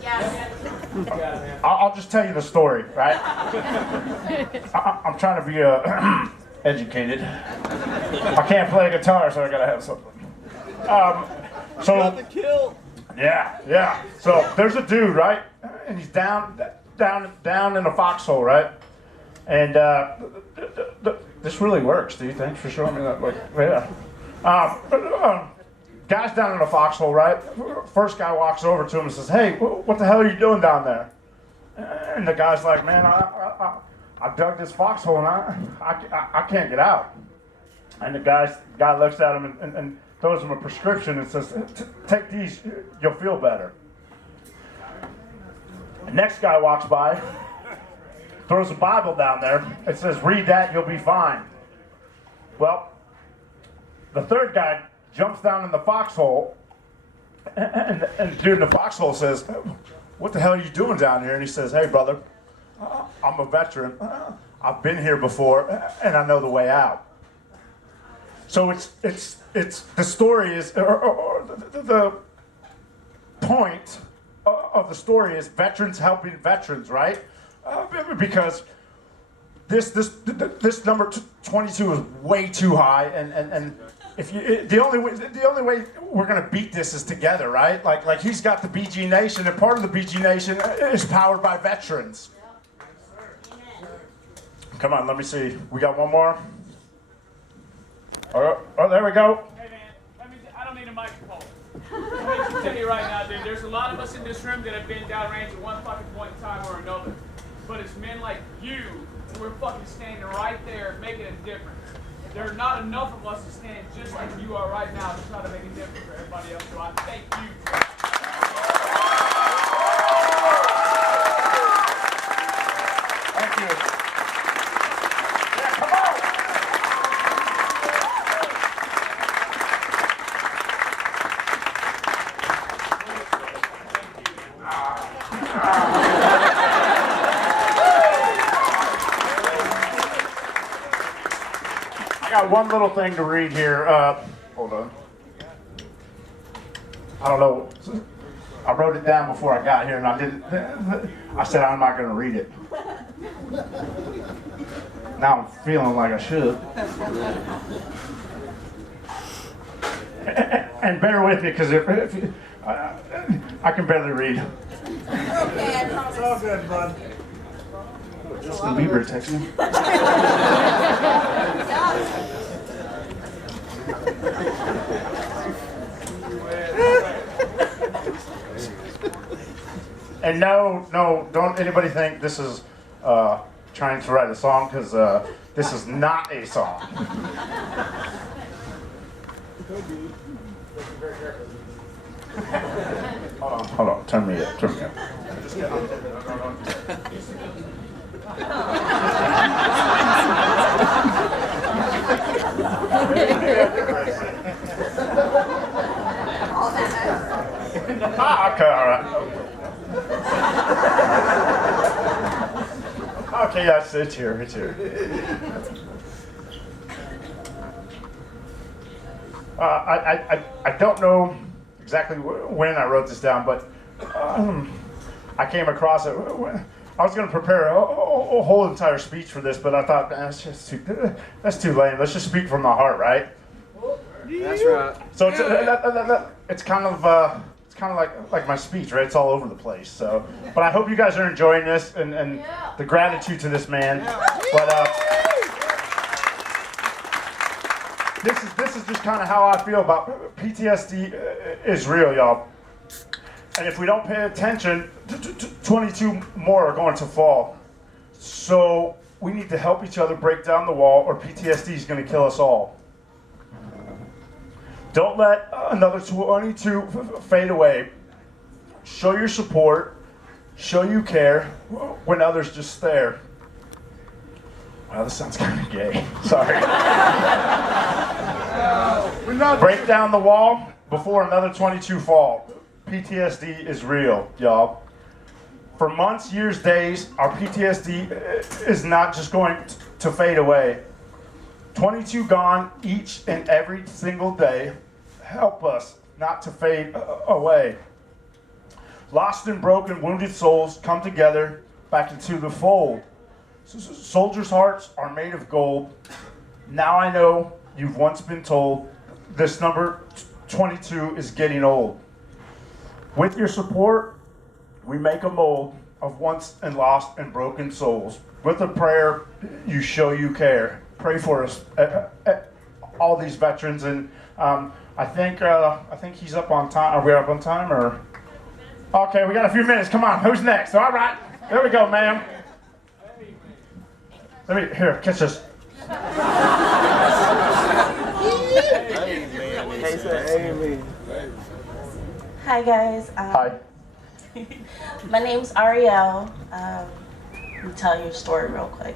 Yeah. I'll just tell you the story, right? I'm trying to be educated. I can't play guitar, so I gotta have something. Yeah. So there's a dude, right? And he's down in a foxhole, right? And this really works. Do you think for sure? I mean, yeah. Guy's down in a foxhole, right? First guy walks over to him and says, "Hey, what the hell are you doing down there?" And the guy's like, "Man, I dug this foxhole and I can't get out." And the guy looks at him and throws him a prescription and says, "Take these, you'll feel better." The next guy walks by, throws a Bible down there, and says, "Read that, you'll be fine." Well, the third guy jumps down in the foxhole, and the dude in the foxhole says, "What the hell are you doing down here?" And he says, "Hey, brother, I'm a veteran. I've been here before, and I know the way out." So it's the story is, or the point of the story is veterans helping veterans, right? Because this number 22 is way too high, and if you the only way we're gonna beat this is together, right? Like he's got the BG Nation, and part of the BG Nation is powered by veterans. Come on, let me see. We got one more. Oh, there we go. Hey man, I don't need a microphone. Let me tell you right now, dude. There's a lot of us in this room that have been downrange at one fucking point in time or another. But it's men like you, and we're fucking standing right there making a difference. There are not enough of us to stand just like you are right now to try to make a difference for everybody else. So I thank you. Thank you. Yeah, come on. I got one little thing to read here. Hold on. I don't know. I wrote it down before I got here, and I didn't. I said I'm not going to read it. Now I'm feeling like I should. And bear with me, because if I can barely read. Okay, I promise. It's all good, bud. Justin Bieber texting me. And no, don't anybody think this is trying to write a song, because this is not a song. Hold on, turn me up. Okay, all right. Okay, yes, it's here. I don't know exactly when I wrote this down, but I came across it. I was going to prepare a whole entire speech for this, but I thought, that's too lame. Let's just speak from the heart, right? That's right. So it's kind of like my speech, right? It's all over the place. So, but I hope you guys are enjoying this and the gratitude to this man. But this is just kind of how I feel about PTSD is real, y'all. And if we don't pay attention, 22 more are going to fall. So we need to help each other break down the wall, or PTSD is going to kill us all. Don't let another 22 fade away. Show your support. Show you care when others just stare. Wow, this sounds kind of gay. Sorry. Break down the wall before another 22 fall. PTSD is real, y'all. For months, years, days, our PTSD is not just going to fade away. 22 gone each and every single day. Help us not to fade away. Lost and broken, wounded souls come together back into the fold. Soldiers' hearts are made of gold. Now I know you've once been told this number 22 is getting old. With your support, we make a mold of once and lost and broken souls. With a prayer, you show you care. Pray for us, all these veterans, and I think he's up on time. Are we up on time or? Okay, we got a few minutes. Come on, who's next? All right, there we go, ma'am. Let me here, kiss us. Hi guys. Hi. My name's Ariel. Let me tell you a story real quick.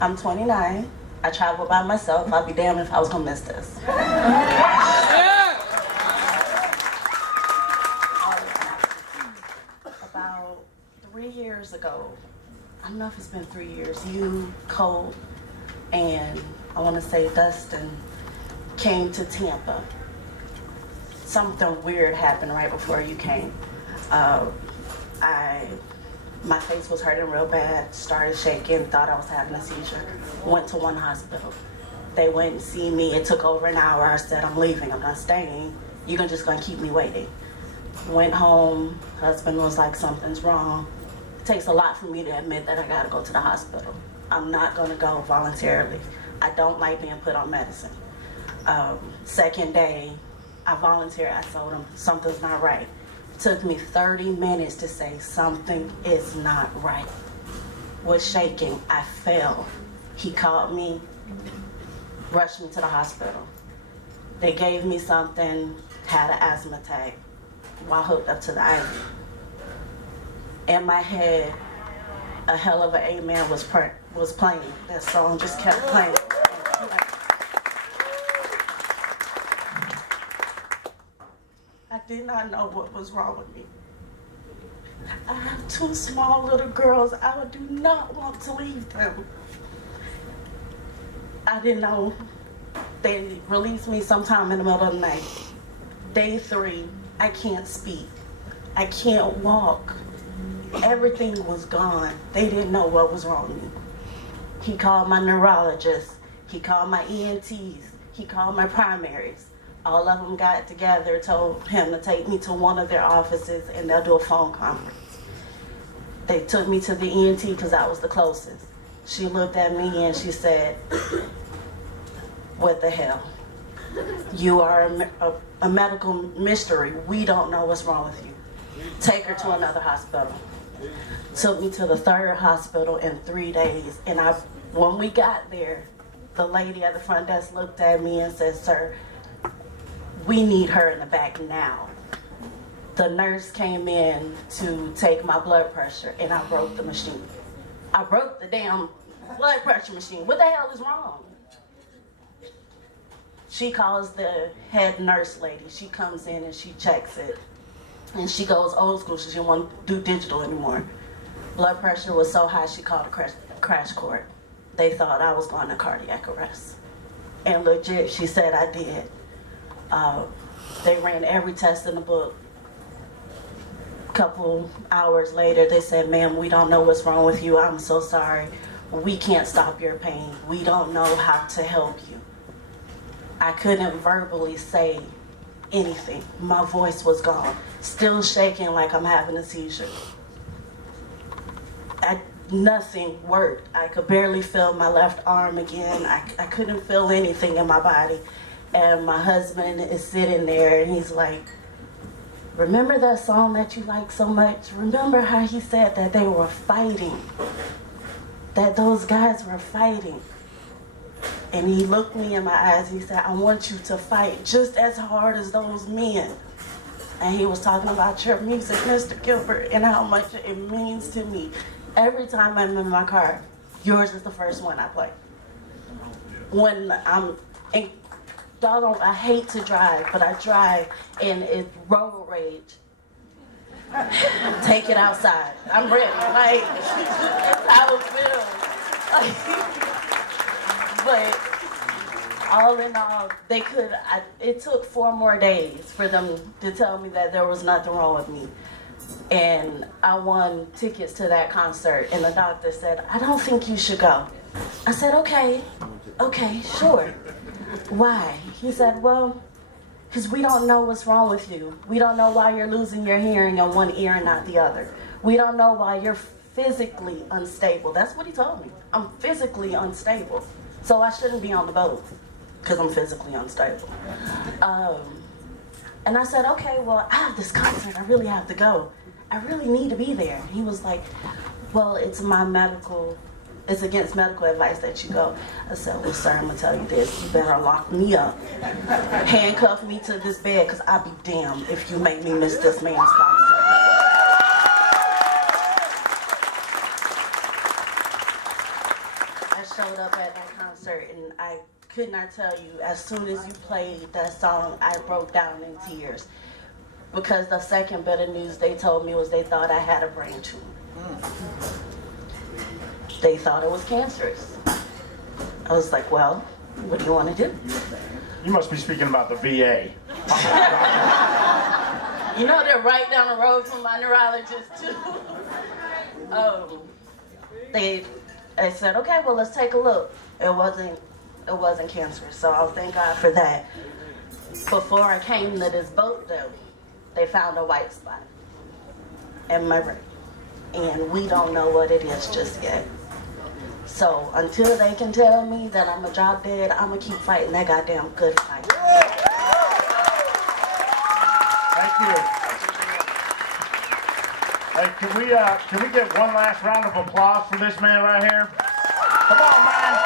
I'm 29. I travel by myself. I'd be damned if I was gonna miss this. About 3 years ago, I don't know if it's been 3 years, you, Cole, and I want to say Dustin came to Tampa. Something weird happened right before you came. My face was hurting real bad, started shaking, thought I was having a seizure. Went to one hospital. They went and see me. It took over an hour. I said, I'm leaving, I'm not staying. You're just gonna keep me waiting. Went home, husband was like, something's wrong. It takes a lot for me to admit that I gotta go to the hospital. I'm not gonna go voluntarily. I don't like being put on medicine. Second day, I volunteered. I told him something's not right. Took me 30 minutes to say something is not right. Was shaking. I fell. He called me, rushed me to the hospital. They gave me something, had an asthma tag while hooked up to the IV. In my head, a hell of an amen was playing. That song just kept playing. I did not know what was wrong with me. I have 2 small little girls. I do not want to leave them. I didn't know. They released me sometime in the middle of the night. Day 3, I can't speak. I can't walk. Everything was gone. They didn't know what was wrong with me. He called my neurologist. He called my ENTs. He called my primaries. All of them got together, told him to take me to one of their offices and they'll do a phone conference. They took me to the ENT because I was the closest. She looked at me and she said, what the hell? You are a medical mystery. We don't know what's wrong with you. Take her to another hospital. Took me to the 3rd hospital in 3 days. And when we got there, the lady at the front desk looked at me and said, sir, we need her in the back now. The nurse came in to take my blood pressure and I broke the machine. I broke the damn blood pressure machine. What the hell is wrong? She calls the head nurse lady. She comes in and she checks it. And she goes old school. She didn't want to do digital anymore. Blood pressure was so high she called a crash court. They thought I was going to cardiac arrest. And legit, she said I did. They ran every test in the book. A couple hours later, they said, ma'am, we don't know what's wrong with you. I'm so sorry. We can't stop your pain. We don't know how to help you. I couldn't verbally say anything. My voice was gone. Still shaking like I'm having a seizure. Nothing worked. I could barely feel my left arm again. I couldn't feel anything in my body. And my husband is sitting there and he's like, remember that song that you like so much? Remember how he said that they were fighting? That those guys were fighting? And he looked me in my eyes and he said, I want you to fight just as hard as those men. And he was talking about your music, Mr. Gilbert, and how much it means to me. Every time I'm in my car, yours is the first one I play. When I'm in, doggone, I hate to drive, but I drive and it's road rage. Take it outside. I'm ready. Like, that's how it feels. But All in all, it took 4 more days for them to tell me that there was nothing wrong with me. And I won tickets to that concert, and the doctor said, I don't think you should go. I said, okay, sure. Why? He said, well, because we don't know what's wrong with you. We don't know why you're losing your hearing in one ear and not the other. We don't know why you're physically unstable. That's what he told me. I'm physically unstable. So I shouldn't be on the boat because I'm physically unstable. And I said, okay, well, I have this concert. I really have to go. I really need to be there. He was like, well, it's against medical advice that you go. I said, well, sir, I'm going to tell you this. You better lock me up. Handcuff me to this bed, because I'll be damned if you make me miss this man's concert. I showed up at that concert, and I could not tell you, as soon as you played that song, I broke down in tears. Because the second bit of news they told me was they thought I had a brain tumor. They thought it was cancerous. I was like, well, what do you want to do? You must be speaking about the VA. You know, they're right down the road from my neurologist, too. I said, okay, well, let's take a look. It wasn't cancerous, so I'll thank God for that. Before I came to this boat, though, they found a white spot in my brain. And we don't know what it is just yet. So until they can tell me that I'm a drop dead, I'm gonna keep fighting that goddamn good fight. Thank you. Hey, can we get one last round of applause for this man right here? Come on, man.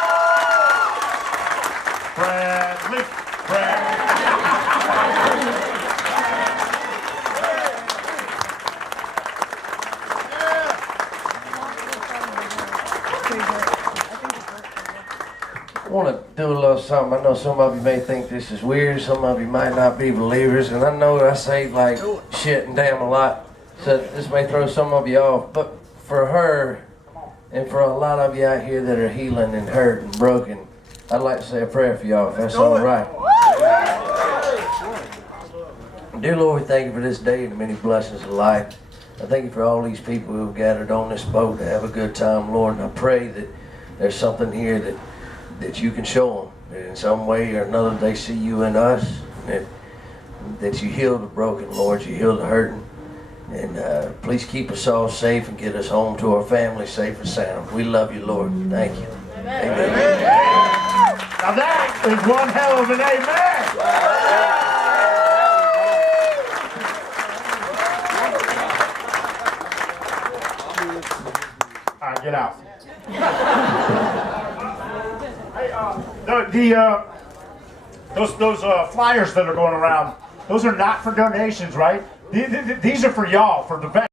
Brantley. I want to do a little something. I know some of you may think this is weird, some of you might not be believers, and I know I say like shit and damn a lot, so this may throw some of you off, but for her and for a lot of you out here that are healing and hurt and broken, I'd like to say a prayer for y'all, if that's all right. Dear Lord, we thank you for this day and the many blessings of life. I thank you for all these people who have gathered on this boat to have a good time, Lord, and I pray that there's something here that you can show them, that in some way or another they see you in us, that you heal the broken, Lord, you heal the hurting, and please keep us all safe and get us home to our family safe and sound. We love you, Lord. Thank you. Amen. Amen. Now that is one hell of an amen. All right, get out. Those flyers that are going around, those are not for donations, right? These are for y'all, for the vets.